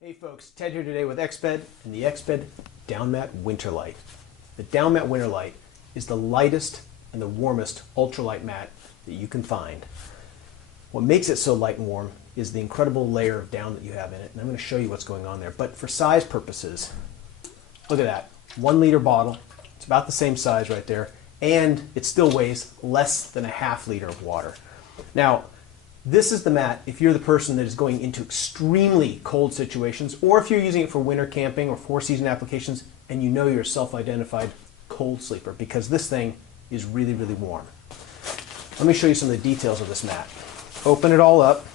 Hey folks, Ted here today with Exped and the Exped DownMat WinterLite. The DownMat WinterLite is the lightest and the warmest ultralight mat that you can find. What makes it so light and warm is the incredible layer of down that you have in it, and I'm going to show you what's going on there. But for size purposes, look at that, 1 liter bottle. It's about the same size right there, and it still weighs less than a ½ liter of water. Now, this is the mat if you're the person that is going into extremely cold situations, or if you're using it for winter camping or four-season applications and you know you're a self-identified cold sleeper, because this thing is really, really warm. Let me show you some of the details of this mat. Open it all up.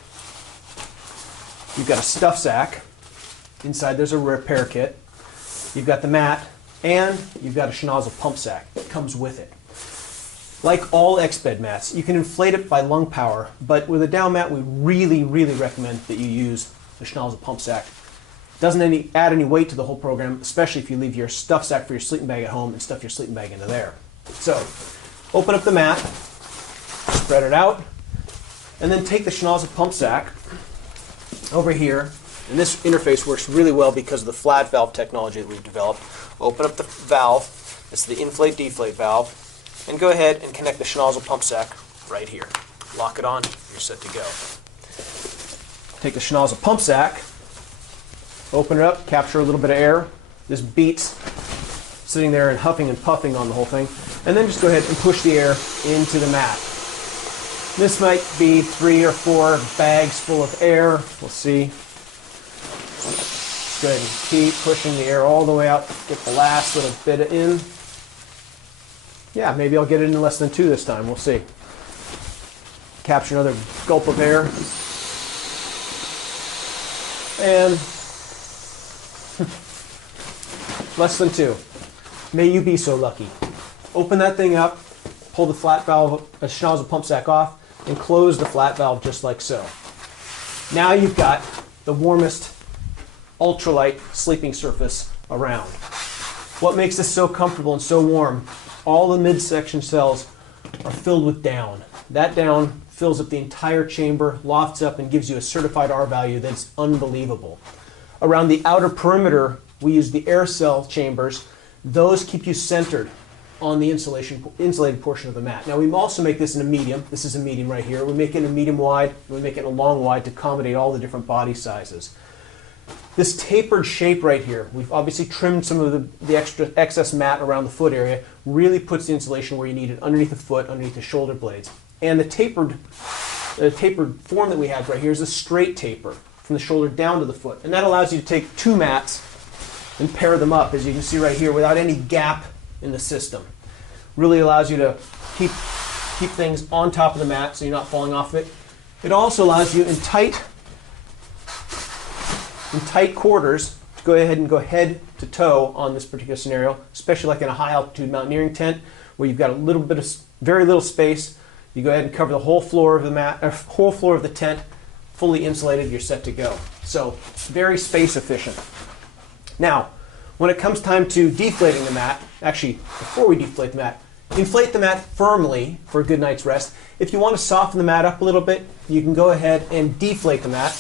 You've got a stuff sack. Inside there's a repair kit. You've got the mat, and you've got a schnozzle pump sack that comes with it. Like all Exped mats, you can inflate it by lung power, but with a down mat, we really, really recommend that you use the schnozzle pump sack. It doesn't add any weight to the whole program, especially if you leave your stuff sack for your sleeping bag at home and stuff your sleeping bag into there. So, open up the mat, spread it out, and then take the schnozzle pump sack over here, and this interface works really well because of the flat valve technology that we've developed. Open up the valve, it's the inflate-deflate valve, and go ahead and connect the schnozzle pump sack right here. Lock it on, you're set to go. Take the schnozzle pump sack, open it up, capture a little bit of air. This beats sitting there and huffing and puffing on the whole thing. And then just go ahead and push the air into the mat. This might be 3 or 4 bags full of air. We'll see. Just go ahead and keep pushing the air all the way out. Get the last little bit in. Yeah, maybe I'll get it in less than 2 this time. We'll see. Capture another gulp of air. And less than 2. May you be so lucky. Open that thing up, pull the flat valve, schnozzle pump sack off, and close the flat valve just like so. Now you've got the warmest ultralight sleeping surface around. What makes this so comfortable and so warm? All the midsection cells are filled with down. That down fills up the entire chamber, lofts up, and gives you a certified R value that's unbelievable. Around the outer perimeter, we use the air cell chambers. Those keep you centered on the insulated portion of the mat. Now, we also make this in a medium. This is a medium right here. We make it in a medium wide, and we make it in a long wide to accommodate all the different body sizes. This tapered shape right here, we've obviously trimmed some of the excess mat around the foot area, really puts the insulation where you need it, underneath the foot, underneath the shoulder blades. And the tapered form that we have right here is a straight taper from the shoulder down to the foot. And that allows you to take 2 mats and pair them up, as you can see right here, without any gap in the system. Really allows you to keep things on top of the mat so you're not falling off it. It also allows you in tight quarters to go ahead and go head to toe on this particular scenario, especially like in a high altitude mountaineering tent where you've got a little bit of very little space. You go ahead and cover the whole floor of the mat, whole floor of the tent, fully insulated. You're set to go. So very space efficient. Now, when it comes time to deflating the mat, actually before we deflate the mat, inflate the mat firmly for a good night's rest. If you want to soften the mat up a little bit, you can go ahead and deflate the mat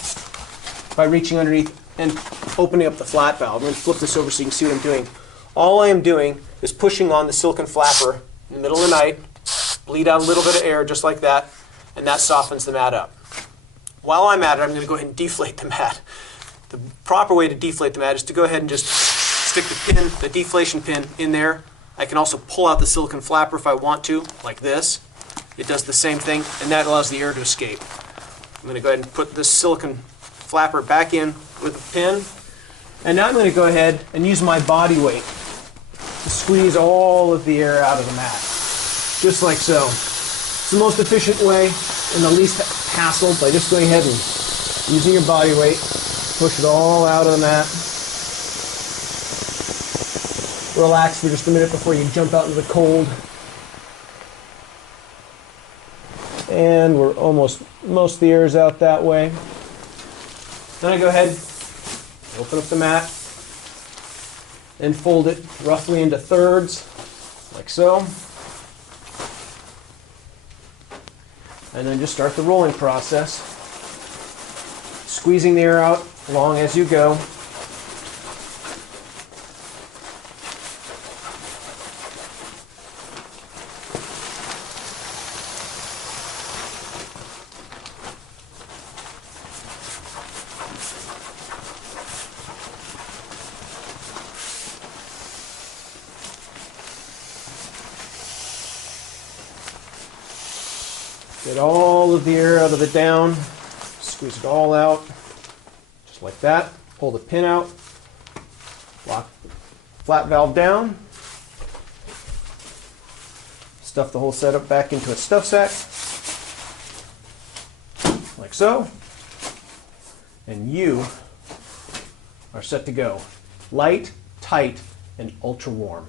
by reaching underneath and opening up the flat valve. I'm going to flip this over so you can see what I'm doing. All I am doing is pushing on the silicone flapper in the middle of the night, bleed out a little bit of air just like that, and that softens the mat up. While I'm at it, I'm going to go ahead and deflate the mat. The proper way to deflate the mat is to go ahead and just stick the deflation pin in there. I can also pull out the silicone flapper if I want to, like this. It does the same thing, and that allows the air to escape. I'm going to go ahead and put this silicone flapper back in with the pin. And now I'm going to go ahead and use my body weight to squeeze all of the air out of the mat. Just like so. It's the most efficient way and the least hassle by just going ahead and using your body weight, push it all out of the mat. Relax for just a minute before you jump out into the cold. And we're most of the air is out that way. Then I go ahead, open up the mat, and fold it roughly into thirds, like so. And then just start the rolling process. squeezing the air out along as you go. Get all of the air out of the down, squeeze it all out, just like that. Pull the pin out, lock the flat valve down, stuff the whole setup back into a stuff sack, like so, and you are set to go. Light, tight, and ultra warm.